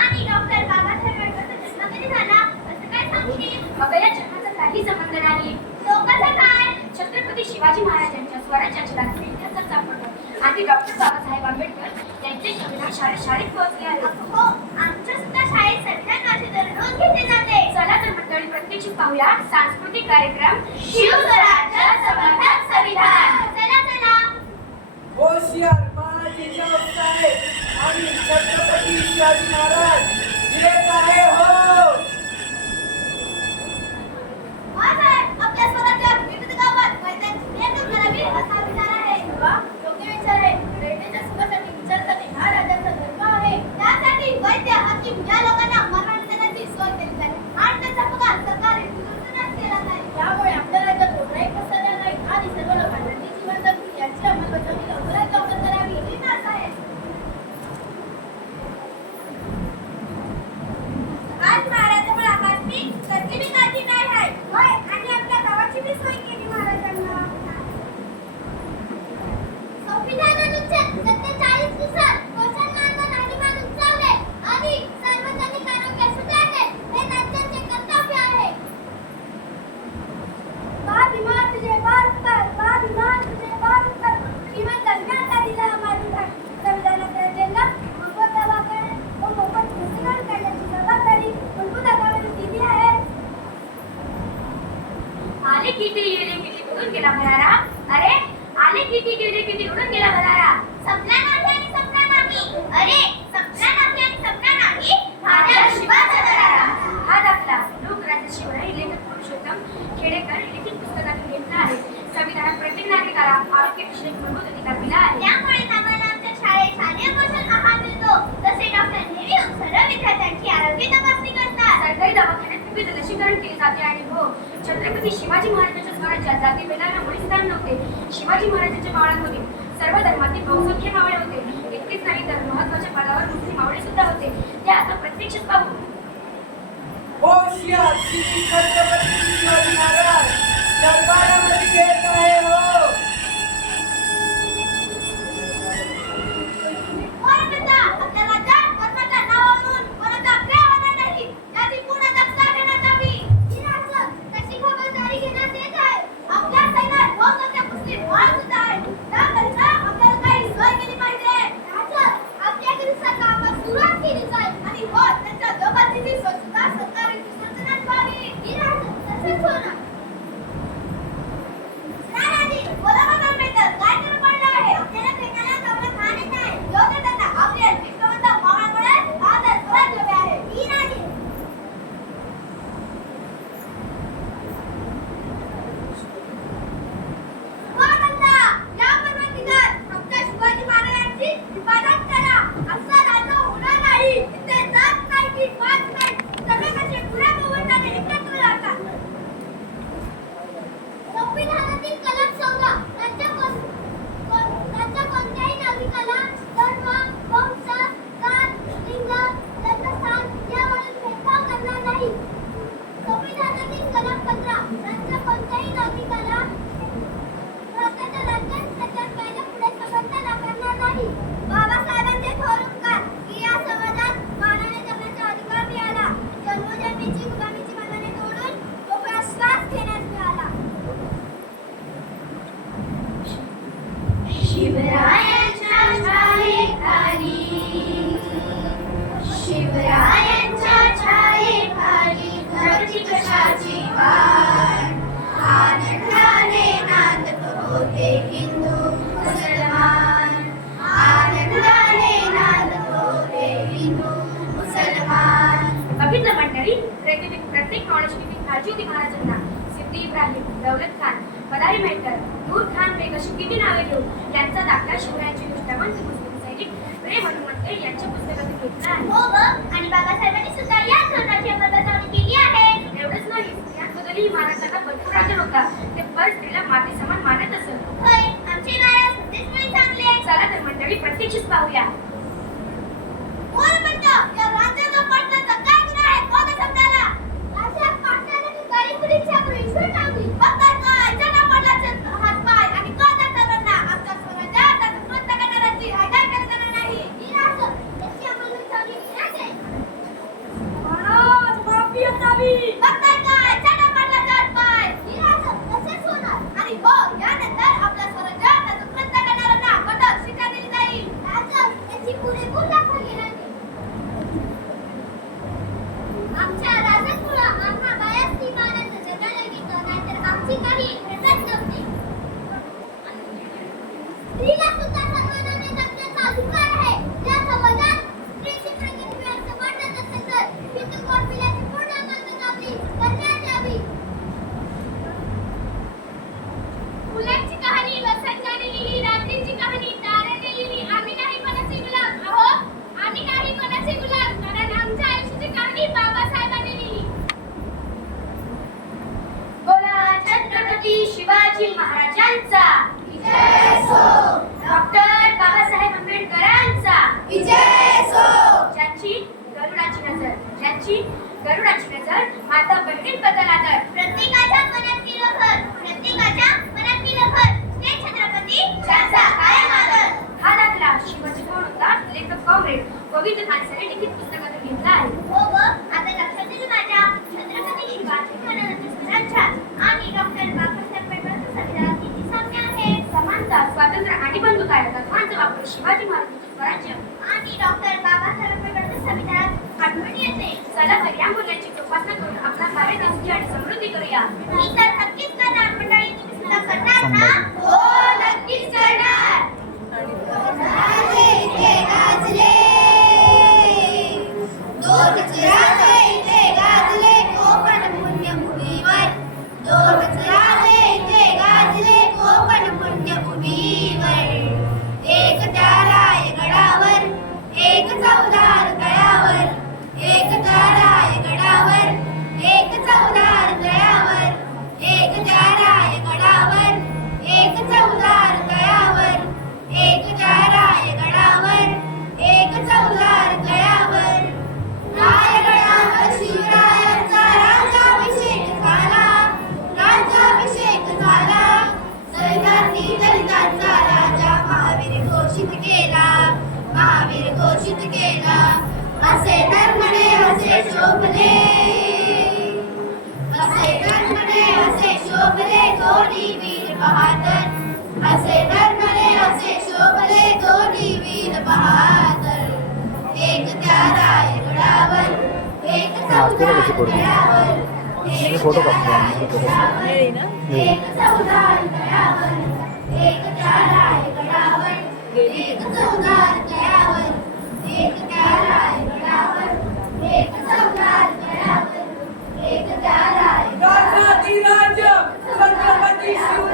आणि डॉक्टर बाबासाहेब आंबेडकरचा जन्म कधी झाला असं काय सांगशील? अगं या जन्माचा काही संबंध नाही. तो कसा काय? छत्रपती शिवाजी महाराजांच्या स्वराज्याची रात्री इतिहासात सापडतो. आधी डॉक्टर बाबासाहेब आंबेडकर यांचे संविधान शाळेत पोहोचले आहे. हो, आमच्या सुद्धा शाळेत संविधान वाचन दररोज घेतले जाते. चला तर मंडळी प्रत्यक्षित पाहूया सांस्कृतिक कार्यक्रम शिवस्वराज्य समर्थक संविधान. चला चला. होशियार महाराजांच्या उत्साहे आणि छत्रपती शिवाजी महाराज येत आहे हो. महाराज, आपल्या स्वराज्यात विविध गावात वैद्यांची नियम करावी असा विचार आहे. वा, योग्य विचार आहे. रयतेच्या सुखासाठी विचार करणे हा राजाचा धर्म आहे. त्यासाठी वैद्य, हकीम या लोकांना मरण देण्याची सोय केली जाते आणि त्याचा पगार सरकारी वितरणच केला जाईल. त्यामुळे आपल्या राज्यात कोणताही प्रसंग नाही आणि सर्व लोकांची जीवन जगतील याची अंमलबजावणी लवकरात लवकर करावी ही आस आहे. आज महाराजांमुळे आकाशनी सरकीची काळजी नाही आहे. होय, आणि आपल्या गावाची बी सोय केली महाराजांना. संविधानानुसार 47 नुसार मुसलमान राजमान उंचावले आणि सार्वजनिक आरोग्य सुधारणे हे राज्याचे कर्तव्य आहे. बाल तुझे बाल तुझे बाल श्रीमंत ज्ञानला दिला माझा संविधानात राज्यांना मोफत दवाखाने व मोफत लसीकरण करण्याची जबाबदारी मूलभूत हक्कामध्ये दिली आहे. आले किती गेले किती उडून गेला भरारा. अरे आले किती गेले किती उडून गेला भरारा. संपला नाही आणि संपला नाही. अरे संपला नाही आणि संपला नाही. माझ्या शिवाचा दरारा. हा दाखला लोकराज्य शिवराय लेखक पुरुषोत्तम खेडेकर लिखित पुस्तकातून घेतला आहे. संविधानात प्रत्येक नागरिकाला आरोग्य विषयक मूलभूत अधिकार दिला आहे. त्यामुळे आम्हाला आमच्या शाळेत शालेय पोषण आहार मिळतो. तसे डॉक्टर नेहमी येऊन सर्व विद्यार्थ्यांची आरोग्य तपासणी करतात. सरकारी दवाखान्यात विविध लसीकरण केले जाते. आणि हो, छत्रपती शिवाजी महाराजांच्या स्वराज्यात जाती भेदांना मुळीच स्थान नव्हते. शिवाजी महाराजांच्या मावळ्यांमध्ये सर्व धर्मातील बहुसंख्य मावळे होते. इतकेच नाही तर महत्वाच्या पदावर मुस्लिम मावळे सुद्धा होते. ते आता प्रत्यक्षच पाहू. होशियार श्री छत्रपती शिवाजी महाराज दरबारामध्ये येत आहे हो. कोणता आपल्या राज्यात धर्माच्या नावावरून कोणाचा प्रेम होणार नाही याची पूर्ण दक्षता घेण्यात यावी. ही राज्य तशी खबरदारी घेण्यात येत आहे. आपल्या सैन्यात बहुसंख्य मुस्लिम मावळे सुद्धा आहेत. त्याकरिता आपल्याला काही सोय केली पाहिजे. राज्यात आपल्या गिरीसारखा आवाज सुरुवात केली जाईल आणि हो त्यांच्या दोघांची स्वच्छता सरकारी विसर्जनात व्हावी. ही राज्य तसेच होणार. राणी बोला बघा बेटा, काय तर पडलं आहे. आपल्याला फेकायला चांगलं खाण येत आहे. योग्य त्यांना आपल्या विश्ववंत मावळ्यामुळे आदर स्वराज्य उभे आहे. ही राणी कोणता या पर्वतीवर आमच्या शिवाजी महाराजांची हिफाजत करा. असं राज्य होणार नाही. इथे जात नाही की पाच नाही. सगळे कसे पुऱ्या बहुमताने एकत्र राहतात. संविधानातील कलम 14 राज्य कोणत्याही नागरिकाला धर्म, वंश, जात, लिंग, जन्मस्थान यावरून भेदभाव करणार नाही. संविधानातील कलम 15 राज्य कोणत्याही नागरिकाला भारताच्या राज्यात त्याच्या कायद्यापुढे समानता नाकारणार नाही. बाबासाहेबांचे थोरंकार की या समाजात मानाने जगण्याचा अधिकार मिळाला. जन्मोजन्मीची गुलामीची बंधने तोडून मोकळा श्वास घेण्यास मिळाला. शिवरायांच्या छायेखाली, शिवरायांच्या छायेखाली धरती कशाची वाढ. आनंदाने नांदत होते हिंदू मुसलमान. आनंदाने नांदत होते हिंदू मुसलमान. बघितलं मंडळी, प्रत्येक नॉलेज किती काळजी होती महाराजांना. सिद्धी इब्राहिम, दौलत खान, मदारी मेहतर, नूर खान बेग अशी किती नावे घेऊ. यांचा दाखला शिवरायांचे निष्ठावंत मुस्लिम सैनिक प्रेम हनुमंते यांच्या पुस्तकातून घेतला आहे. हो ग, आणि बाबासाहेबांनी सुद्धा याच धोरणाची अंमलबजावणी केली आहे. एवढंच नाही, स्त्रियांबद्दलही महाराजांना भरपूर आदर होता. ते पर स्त्रीला माते समान मानत असत. होय, आमचे महाराज सदैव चांगले. चला तर मंडळी प्रत्यक्षच पाहूया. कोण म्हणतं या राज्याचा पटण्याचा काय गुन्हा आहे? कोण समजायला राज्यात पाटणाला की गरीब मुलीच्या ईश्वर टाकली. फक्त काय जना पडल्याचे हातपाय आणि कोणत्या सर्वांना आमच्या स्वराज्यात आता कोणत्या करणाराची आयदा करणार नाही. ही राज्य त्याची अंमलबजावणी करण्यात स्त्रीला सुद्धा सन्मानाने जगण्याचा अधिकार आहे. या समाजात स्त्रीची प्रगती असं वाटत असेल तर ही तुकोटबिलाची पूर्ण अंमलबजावणी करण्यात यावी. फुलांची कहाणी वसंताने लिहिली, रात्रीची कहाणी ताऱ्याने लिहिली. आम्ही नाही कोणाचे गुलाम. अहो, आम्ही नाही कोणाचे गुलाम, कारण आमच्या आयुष्याची कहाणी बाबासाहेबांनी लिहिली. बोला छत्रपती शिवाजी महाराजांचा विजय असो. डॉक्टर बाबासाहेब आंबेडकरांचा विजय असो. ज्यांची गरुडाची नजर माता बहिणींबद्दल आदर. प्रत्येकाच्या मनात निरखर, प्रत्येकाच्या मनात निरखर. ते छत्रपती ज्यांचा कायम आदर. हा दाखला शिवाजी भवनाचा लेखक कॉम्रेड गोविंद खानसरे लिखित पुस्तकातून घेतला आहे. हो ग, आता लक्षात येईल माझ्या. छत्रपती शिवाजी महाराजांचे सुरक्षा आणि डॉक्टर बाबासाहेब आंबेडकरांचं संविधान किती साम्य आहे. समानता, स्वातंत्र्य आणि बंधुता या तत्वांचा वापर शिवाजी महाराजांचे स्वराज्य आणि डॉक्टर बाबासाहेब आंबेडकरांचं संविधान आठवण येते. चला तर या मूल्यांची जोपासना करून आपला भारत राष्ट्रीय आणि समृद्धी करूया. मी तर नक्कीच करणार. मंडळी, तुम्ही सुद्धा करणार ना? हो, नक्कीच करणार. राजे इथे गाजले, दोनच राजे इथे गाजले कोकण पुण्यभूमीवर. दोनच राजे इथे गाजले कोकण पुण्यभूमीवर. एक त्या रायगडावर, एक चौदार तळ्यावर. एक त्या रायगडावर, एक चौदार तळ्यावर. एक त्या रायगडावर, एक चौदार तळ्यावर. एक त्या रायगडावर, एक चौदार तळ्यावर. रायगडावर शिवरायांचा राज्याभिषेक झाला, राज्याभिषेक झाला. सरदारांनी दलितांचा राजा महावीर घोषित केला, महावीर घोषित केला. असे धर्मने असे शोभले, असे धर्मने असे शोभले दोन्ही वीर बहादर. असे धर्मने असे शोभले दोन्ही वीर बहादर. एक त्या रायगडावर, एक चौदार तळ्यावर. एक फोटो त्या काढतो. रायगडावर, एक चौदार तळ्यावर. एक त्या रायगडावर, एक चौदार तळ्यावर. एक त्या रायगडावर, एक चौदार तळ्यावर. एक त्या रायगडावर. राजाधिराज छत्रपती शिवाजी